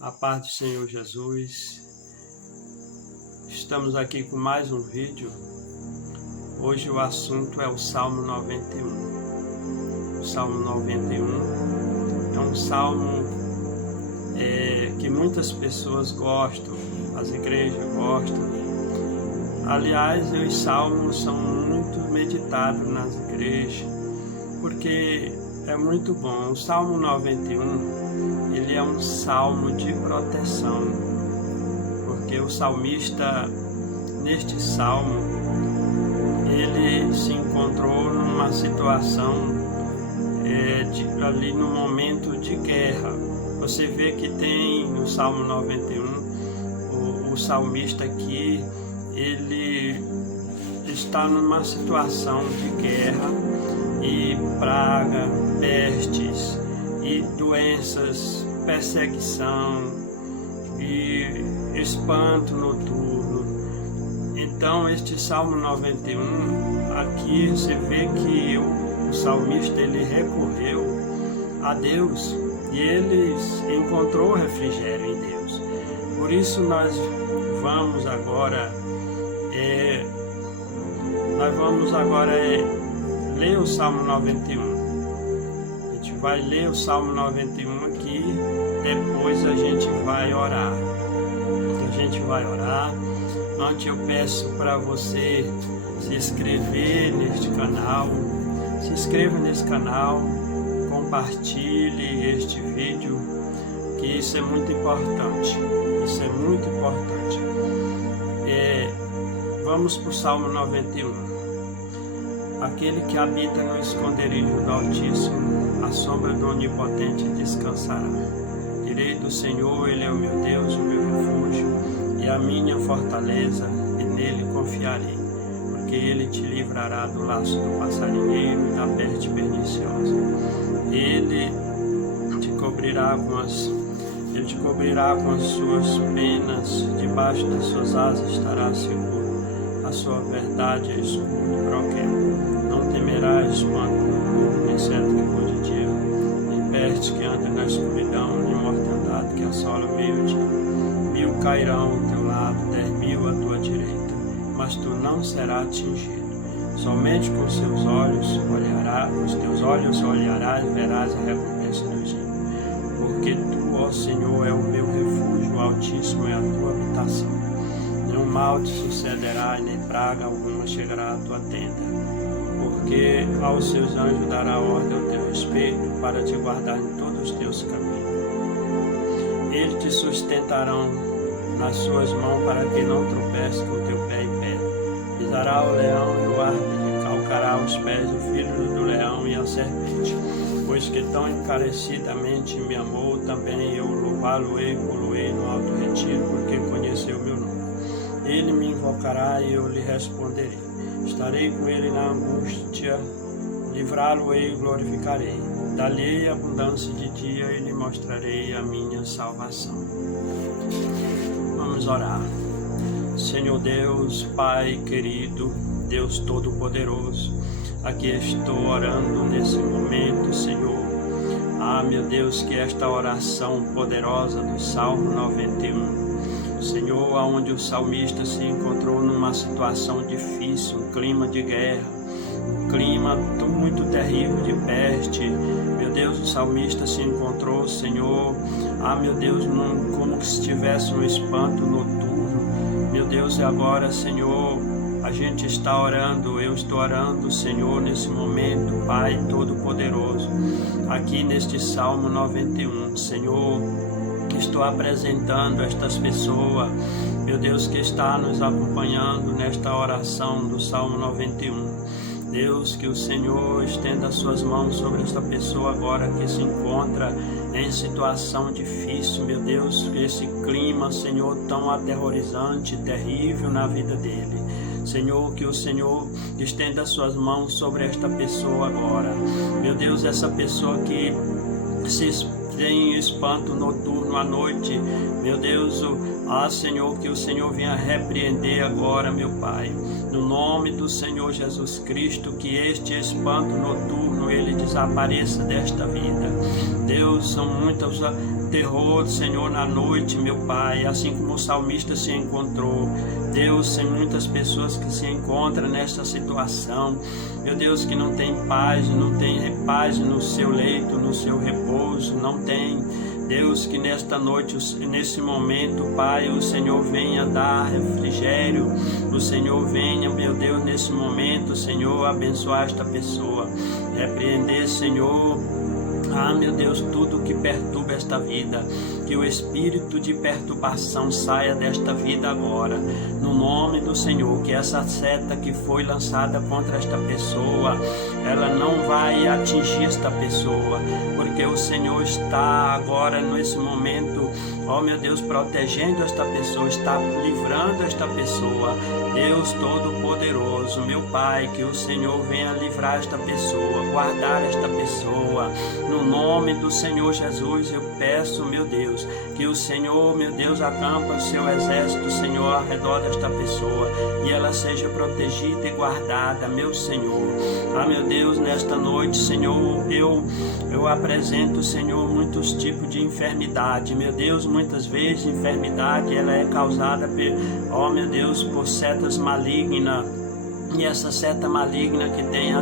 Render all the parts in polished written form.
A paz do Senhor Jesus. Estamos aqui com mais um vídeo. Hoje o assunto é o Salmo 91. O Salmo 91 é um salmo que muitas pessoas gostam, as igrejas gostam. Aliás, os salmos são muito meditados nas igrejas, porque é muito bom. O Salmo 91, ele é um salmo de proteção, porque o salmista, neste salmo, ele se encontrou numa situação ali no momento de guerra. Você vê que tem no Salmo 91, o salmista aqui, ele está numa situação de guerra e praga, pestes e doenças, perseguição e espanto noturno. Então este Salmo 91, aqui você vê que o salmista ele recorreu a Deus e ele encontrou refrigério em Deus. Por isso nós vamos agora ler o Salmo 91. A gente vai ler o Salmo 91 aqui, depois a gente vai orar. Antes eu peço para você se inscrever neste canal. Se inscreva nesse canal, compartilhe este vídeo, que isso é muito importante. Vamos para o Salmo 91. Aquele que habita no esconderijo do Altíssimo, a sombra do Onipotente descansará. Direi do Senhor, Ele é o meu Deus, o meu refúgio e a minha fortaleza, e nele confiarei, porque Ele te livrará do laço do passarinheiro e da peste perniciosa. Ele te cobrirá com as suas penas, debaixo das suas asas estará seguro. A sua verdade é escudo e broquel. Não temerás espanto noturno, nem certo que for de dia, nem peste que anda na escuridão, nem mortandade que assola o meio-dia. 1000 cairão ao teu lado, 10.000 à tua direita, mas tu não serás atingido. Somente com os teus olhos olharás e verás a recompensa dos ímpios. Porque tu, ó Senhor, é o meu refúgio, o Altíssimo é a tua habitação. Nenhum mal te sucederá e nem praga alguma chegará à tua tenda, porque aos seus anjos dará ordem ao teu respeito para te guardar em todos os teus caminhos. Eles te sustentarão nas suas mãos para que não tropece com o teu pé em pedra. Pisará o leão e o árbitro, calcará os pés o filho do leão e a serpente. Pois que tão encarecidamente me amou, também eu louvá-lo-ei, pô-lo-ei no alto retiro, porque conheceu meu nome. Ele me invocará e eu lhe responderei. Estarei com ele na angústia, livrá-lo-ei e glorificarei. Dar-lhe abundância de dia e lhe mostrarei a minha salvação. Vamos orar. Senhor Deus, Pai querido, Deus Todo-Poderoso, aqui estou orando nesse momento, Senhor. Meu Deus, que esta oração poderosa do Salmo 91, Senhor, aonde o salmista se encontrou numa situação difícil, um clima de guerra, um clima muito terrível de peste. Meu Deus, o salmista se encontrou, Senhor, meu Deus, como se tivesse um espanto noturno. Meu Deus, e agora, Senhor, a gente está orando, eu estou orando, Senhor, nesse momento, Pai Todo-Poderoso, aqui neste Salmo 91, Senhor, estou apresentando estas pessoas, meu Deus, que está nos acompanhando nesta oração do Salmo 91. Deus, que o Senhor estenda as suas mãos sobre esta pessoa agora que se encontra em situação difícil, meu Deus, esse clima, Senhor, tão aterrorizante, terrível na vida dele. Senhor, que o Senhor estenda as suas mãos sobre esta pessoa agora. Meu Deus, essa pessoa que tem espanto noturno à noite, meu Deus, Senhor, que o Senhor venha repreender agora, meu Pai, no nome do Senhor Jesus Cristo, que este espanto noturno, ele desapareça desta vida. Deus, são muitos terrores, Senhor, na noite, meu Pai, assim como o salmista se encontrou. Deus, tem muitas pessoas que se encontram nesta situação, meu Deus, que não tem paz no seu leito, no seu repouso, não tem. Deus, que nesta noite, nesse momento, Pai, o Senhor venha dar refrigério, o Senhor venha, meu Deus, nesse momento, Senhor, abençoar esta pessoa, repreender, Senhor, meu Deus, tudo que perturba esta vida, que o espírito de perturbação saia desta vida agora, no nome do Senhor, que essa seta que foi lançada contra esta pessoa, ela não vai atingir esta pessoa, porque o Senhor está agora nesse momento, meu Deus, protegendo esta pessoa, está livrando esta pessoa. Deus Todo-Poderoso, meu Pai, que o Senhor venha livrar esta pessoa, guardar esta pessoa, no nome do Senhor Jesus. Eu peço, meu Deus, que o Senhor, meu Deus, acampa o seu exército, Senhor, ao redor desta pessoa, e ela seja protegida e guardada, meu Senhor. Meu Deus, nesta noite, Senhor, eu apresento, Senhor, muitos tipos de enfermidade, meu Deus. Muitas vezes enfermidade ela é causada meu Deus, por setas malignas, e essa seta maligna que tem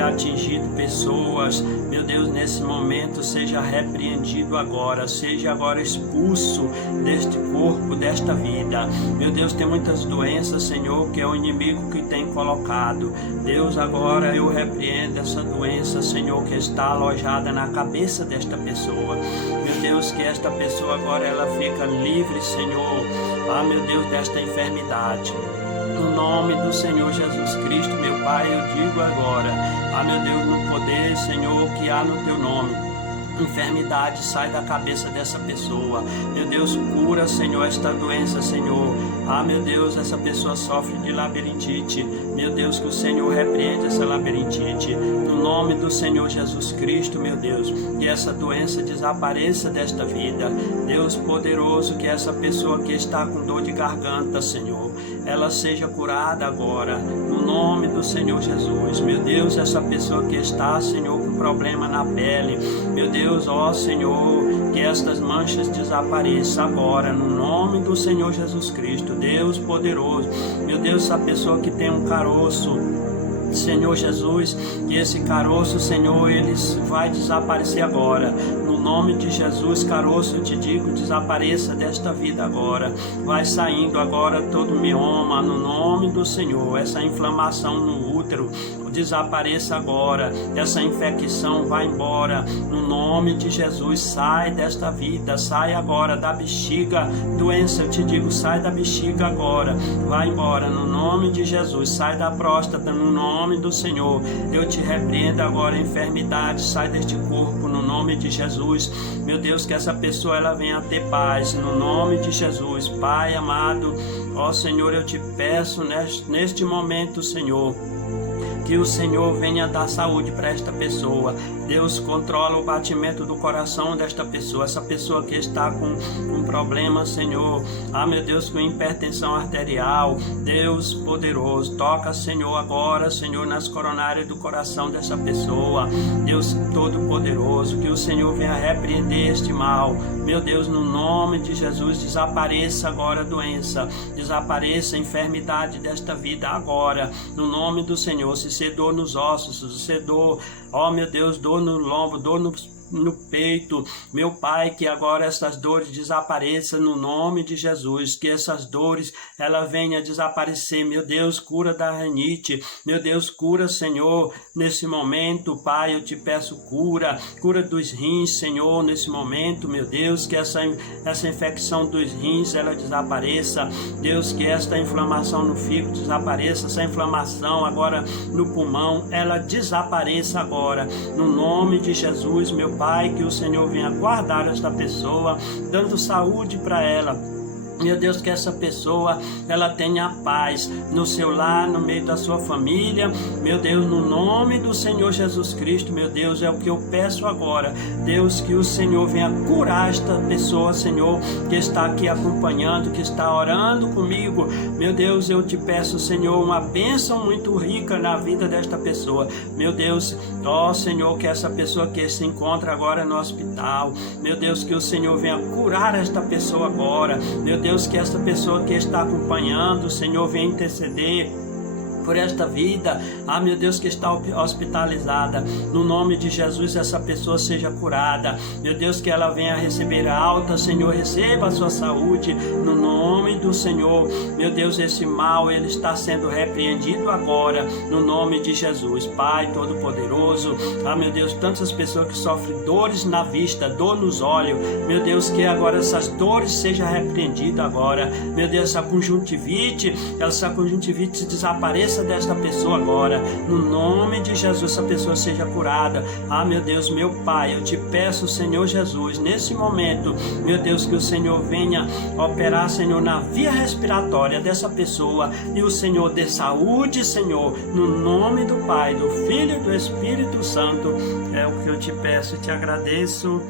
atingido pessoas, meu Deus, nesse momento seja repreendido agora, seja agora expulso deste corpo, desta vida. Meu Deus, tem muitas doenças, Senhor, que é o inimigo que tem colocado. Deus, agora eu repreendo essa doença, Senhor, que está alojada na cabeça desta pessoa. Meu Deus, que esta pessoa agora ela fica livre, Senhor, meu Deus, desta enfermidade. No nome do Senhor Jesus Cristo, meu Pai, eu digo agora, meu Deus, no poder, Senhor, que há no Teu nome, enfermidade sai da cabeça dessa pessoa. Meu Deus, cura, Senhor, esta doença, Senhor. Meu Deus, essa pessoa sofre de labirintite. Meu Deus, que o Senhor repreende essa labirintite. No nome do Senhor Jesus Cristo, meu Deus, que essa doença desapareça desta vida. Deus poderoso, que essa pessoa que está com dor de garganta, Senhor, ela seja curada agora, no nome do Senhor Jesus. Meu Deus, essa pessoa que está, Senhor, com problema na pele, meu Deus, Senhor, que estas manchas desapareçam agora, no nome do Senhor Jesus Cristo. Deus poderoso, meu Deus, essa pessoa que tem um caroço, Senhor Jesus, que esse caroço, Senhor, ele vai desaparecer agora. No nome de Jesus, caroço, eu te digo, desapareça desta vida agora. Vai saindo agora todo mioma, no nome do Senhor. Essa inflamação no útero, desapareça agora. Essa infecção vai embora. No nome de Jesus, sai desta vida, sai agora da bexiga. Doença, eu te digo, sai da bexiga agora. Vai embora, no nome de Jesus. Sai da próstata, no nome do Senhor. Eu te repreendo agora, enfermidade, sai deste corpo, no nome de Jesus. Meu Deus, que essa pessoa ela venha a ter paz, no nome de Jesus. Pai amado, Senhor, eu te peço neste momento, Senhor, que o Senhor venha dar saúde para esta pessoa. Deus, controla o batimento do coração desta pessoa. Essa pessoa que está com um problema, Senhor, meu Deus, com hipertensão arterial. Deus poderoso, toca, Senhor, agora, Senhor, nas coronárias do coração dessa pessoa. Deus todo poderoso, que o Senhor venha repreender este mal. Meu Deus, no nome de Jesus, desapareça agora a doença, desapareça a enfermidade desta vida agora, no nome do Senhor. Se ser dor nos ossos, se ser dor, meu Deus, dor no lombo, dor no peito, meu Pai, que agora essas dores desapareçam no nome de Jesus, que essas dores ela venha desaparecer. Meu Deus, cura da rinite, meu Deus, cura, Senhor, nesse momento, Pai, eu te peço cura dos rins, Senhor, nesse momento, meu Deus, que essa infecção dos rins ela desapareça. Deus, que esta inflamação no fígado desapareça, essa inflamação agora no pulmão ela desapareça agora, no nome de Jesus, meu Pai, que o Senhor venha guardar esta pessoa, dando saúde para ela. Meu Deus, que essa pessoa, ela tenha paz no seu lar, no meio da sua família. Meu Deus, no nome do Senhor Jesus Cristo, meu Deus, é o que eu peço agora. Deus, que o Senhor venha curar esta pessoa, Senhor, que está aqui acompanhando, que está orando comigo. Meu Deus, eu te peço, Senhor, uma bênção muito rica na vida desta pessoa. Meu Deus, ó Senhor, que essa pessoa que se encontra agora no hospital, meu Deus, que o Senhor venha curar esta pessoa agora. Meu Deus, que essa pessoa que está acompanhando, o Senhor venha interceder por esta vida, meu Deus, que está hospitalizada, no nome de Jesus, essa pessoa seja curada, meu Deus, que ela venha receber alta, Senhor, receba a sua saúde, no nome do Senhor, meu Deus, esse mal, ele está sendo repreendido agora, no nome de Jesus, Pai Todo-Poderoso, meu Deus, tantas pessoas que sofrem dores na vista, dor nos olhos, meu Deus, que agora essas dores sejam repreendidas agora, meu Deus, essa conjuntivite desapareça desta pessoa agora, no nome de Jesus, essa pessoa seja curada. Meu Deus, meu Pai, eu te peço, Senhor Jesus, nesse momento, meu Deus, que o Senhor venha operar, Senhor, na via respiratória dessa pessoa, e o Senhor dê saúde, Senhor, no nome do Pai, do Filho e do Espírito Santo, é o que eu te peço e te agradeço.